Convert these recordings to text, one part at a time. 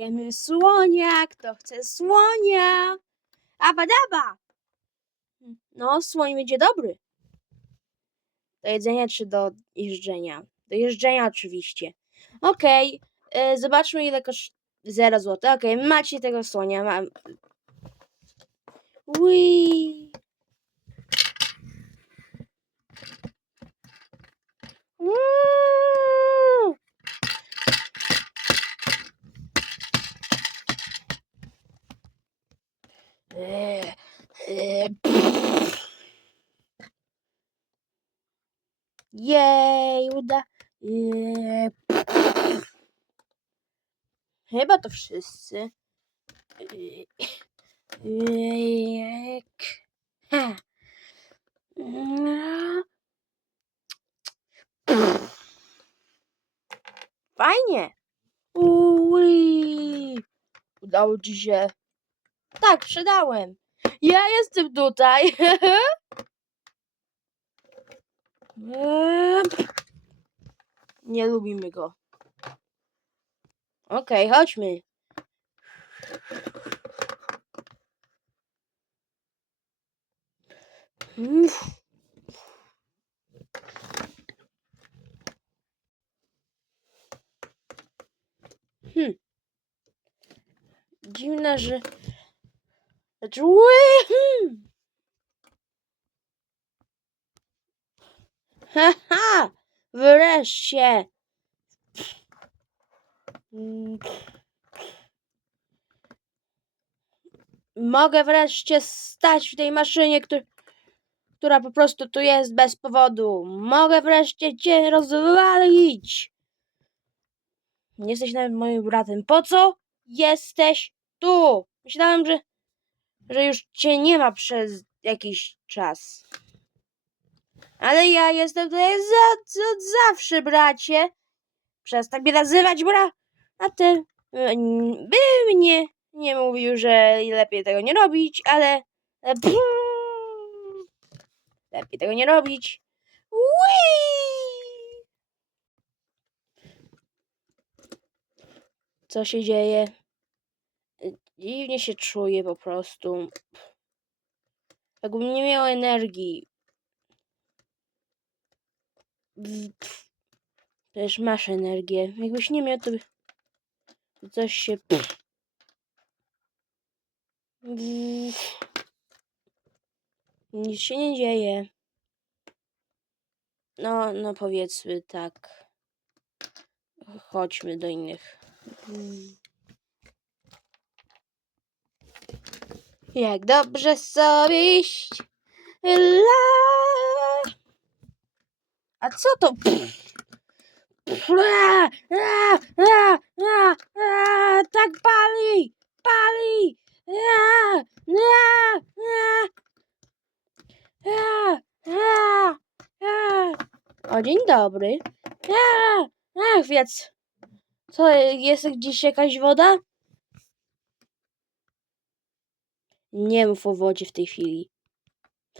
Jemy słonia, kto chce słonia? Abadaba! No, słoń będzie dobry. Do jedzenia czy do jeżdżenia? Do jeżdżenia oczywiście. Okej, e, zobaczmy ile koszt... 0 zł. Okej, macie tego słonia. Mam... Ui. Uuu. Eee, eee, Jej, uda. Eee, Chyba to wszyscy. Eee. Fajnie. Udało ci się. Tak, przydałem. Ja jestem tutaj. Nie lubimy go. Okej, chodźmy. Uff. Hmm. Dziwne, że... Znaczy, ły- hmm. Haha! Wreszcie! Mogę wreszcie stać w tej maszynie, któ- która po prostu tu jest bez powodu. Mogę wreszcie cię rozwalić. Nie jesteś nawet moim bratem. Po co jesteś tu? Myślałem, że, że już cię nie ma przez jakiś czas. Ale ja jestem tutaj za, od zawsze, bracie. Przestań mnie nazywać bra. A ty e, by mnie nie mówił, że lepiej tego nie robić, ale e, lepiej tego nie robić. Co się dzieje? E, Dziwnie się czuję po prostu. Jakbym nie miał energii. Przecież masz energię. Jakbyś nie miał, to coś się. Nic się nie dzieje. No, no powiedzmy tak. Chodźmy do innych. Jak dobrze sobie iść. La. A co to? Pff. A, a, a, a, a, tak pali! Pali! A, a, a, a, a, a. O, dzień dobry. A, ach, więc. Co, jest gdzieś jakaś woda? Nie mów o wodzie w tej chwili.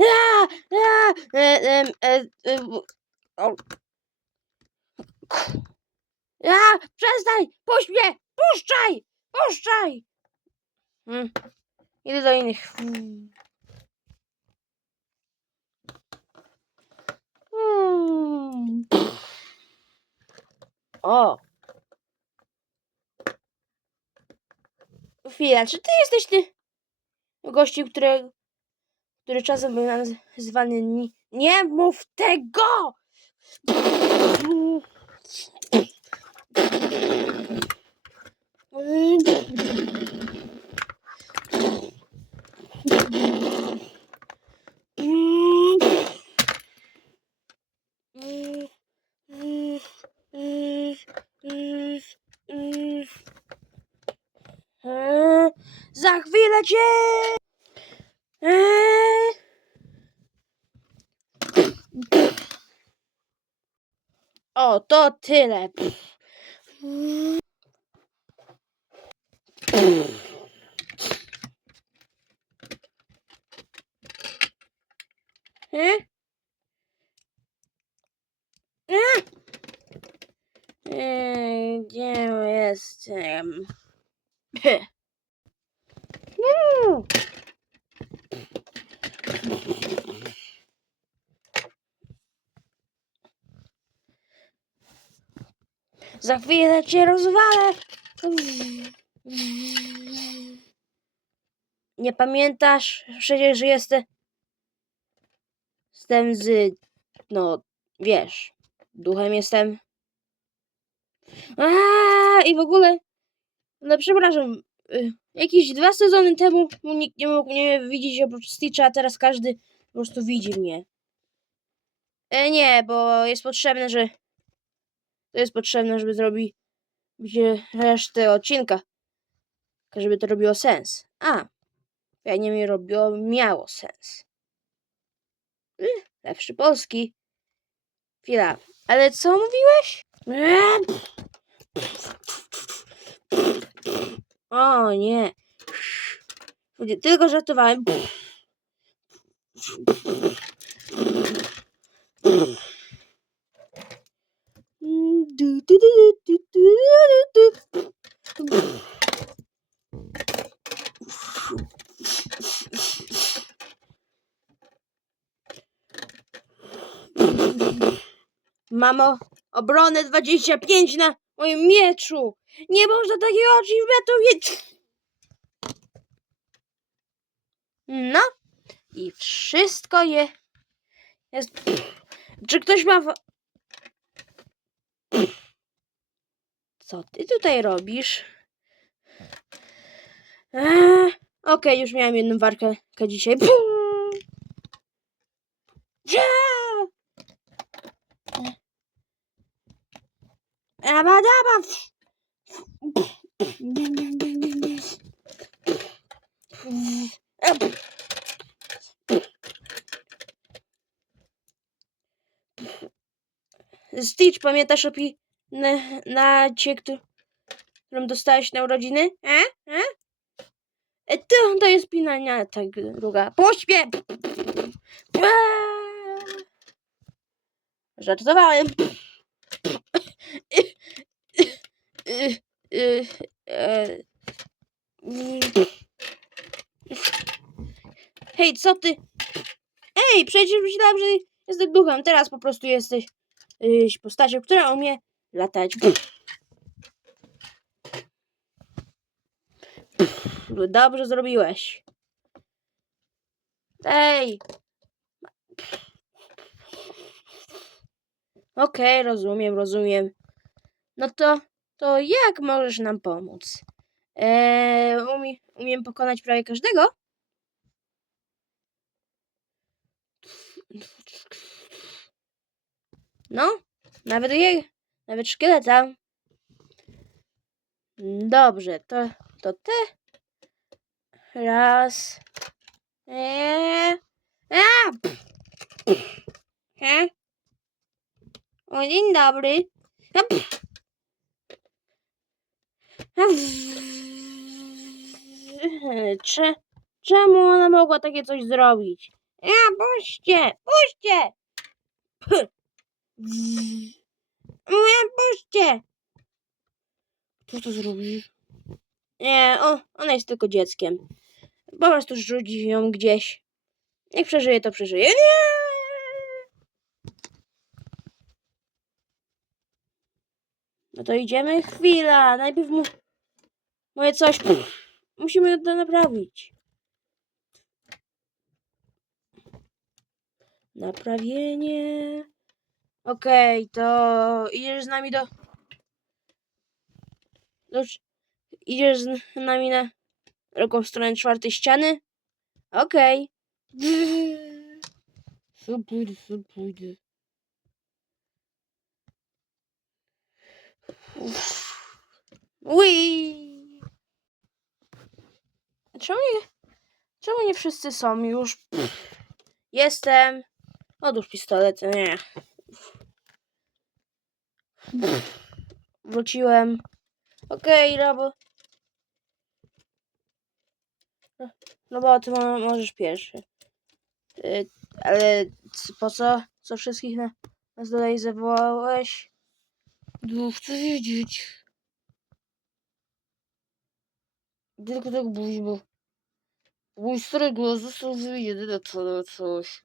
A, a, e, e, e, w- o. A, przestań! Puść mnie! Puszczaj! Puszczaj! Hmm. Idę do innych. Hmm. O! Chwila, czy ty jesteś ty gościem, który, który czasem był nazywany ni- Nie mów tego! Za chwilę cię! Eee. To tyle. E? E? Ej, Gdzie jestem? Mm. Za chwilę cię rozwalę. Nie pamiętasz przecież, jestem. Jestem z. No, wiesz, duchem jestem. A i w ogóle. No, przepraszam. y, Jakieś dwa sezony temu nikt nie mógł mnie widzieć oprócz Stitcha, a teraz każdy po prostu widzi mnie. E, nie, bo jest potrzebne, że. To jest potrzebne, żeby zrobić resztę odcinka. Żeby to robiło sens. A, fajnie mi robiło, miało sens. Y, Lepszy polski. Chwila, ale co mówiłeś? O nie. Tylko żartowałem. Du, du, du, du, du, du, du, du. Mamo, obronę 25 na moim mieczu. Nie można takiego achievementu mieć. No i wszystko je jest. Czy ktoś ma. Co ty tutaj robisz? Eee, Okej, już miałem jedną warkę dzisiaj. Pum! Ja! Stitch, pamiętasz o pi... na, na któ- którą dostałeś na urodziny? E? E? E, to, to jest pinania, tak druga. Pośpię! Eee. Żartowałem. Hej, co ty? Ej, przecież myślałem, że jestem duchem. Teraz po prostu jesteś y, postacią, która umie latać. Dobrze zrobiłeś. Ej! Okej, rozumiem, rozumiem. No to, to jak możesz nam pomóc? Eee, umie, umiem pokonać prawie każdego? No, nawet je, nawet szkieleta. Dobrze, to, to ty. Raz. Eee. A! He? O, dzień dobry. A, pff. A, Cze, czemu ona mogła takie coś zrobić? Ja, puśćcie! Puśćcie! Pch. W- Ja, puśćcie! Co to zrobisz? Nie, o, ona jest tylko dzieckiem. Po prostu rzuci ją gdzieś. Jak przeżyje, to przeżyje. Nie! No to idziemy. Chwila, najpierw mu... Moje coś... Musimy to naprawić. Naprawienie... Okej, to idziesz z nami do... Idziesz z nami na drugą stronę czwartej ściany? Okej. Co pójdę, co pójdę. Ui. Czemu nie, czemu nie wszyscy są już? Jestem. Odłóż pistolet, nie. Wróciłem. Okej, Robo. No bo ty mo- możesz pierwszy. Ale po co? Co wszystkich na, nas tutaj zawołałeś? No, chcę wiedzieć. Tylko tak buzi, bo... Mój stary głos został jedyne co coś.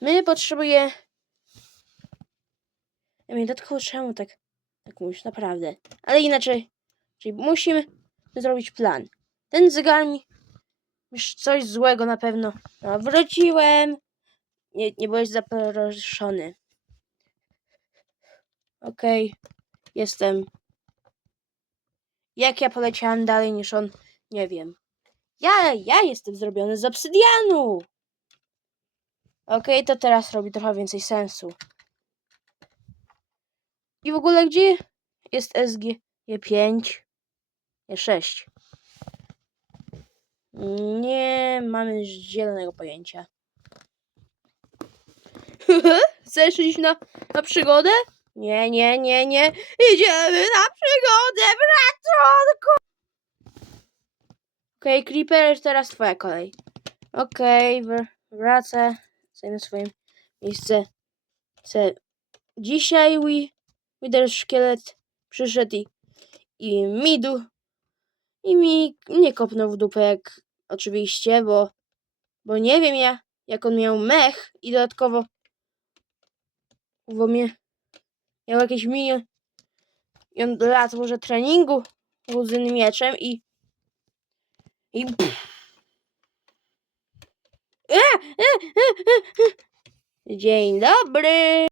My potrzebuje... Ja wiem, dodatkowo czemu tak... Tak mówisz, naprawdę. Ale inaczej. Czyli musimy zrobić plan. Ten zegar mi... Już coś złego na pewno. No, wróciłem. Nie, nie byłeś zaproszony. Okej. Jestem. Jak ja poleciałem dalej niż on? Nie wiem. Ja, ja jestem zrobiony z obsydianu. Okej, to teraz robi trochę więcej sensu. I w ogóle gdzie jest SG? Je5? Je6. Nie mamy zielonego pojęcia. Chcesz iść na, na przygodę? Nie, nie, nie, nie. Idziemy na przygodę w ratunku! Okej, Creeper, teraz twoja kolej. Okej, wr- wracę. Zajmę swoje miejsce. Chcę. Dzisiaj Wi- Wither Szkielet przyszedł i, i mi i mi nie kopnął w dupę, jak oczywiście, bo, bo nie wiem ja, jak on miał mech i dodatkowo bo mnie miał jakieś mini i on lat może treningu z mieczem i i. Dzień dobry.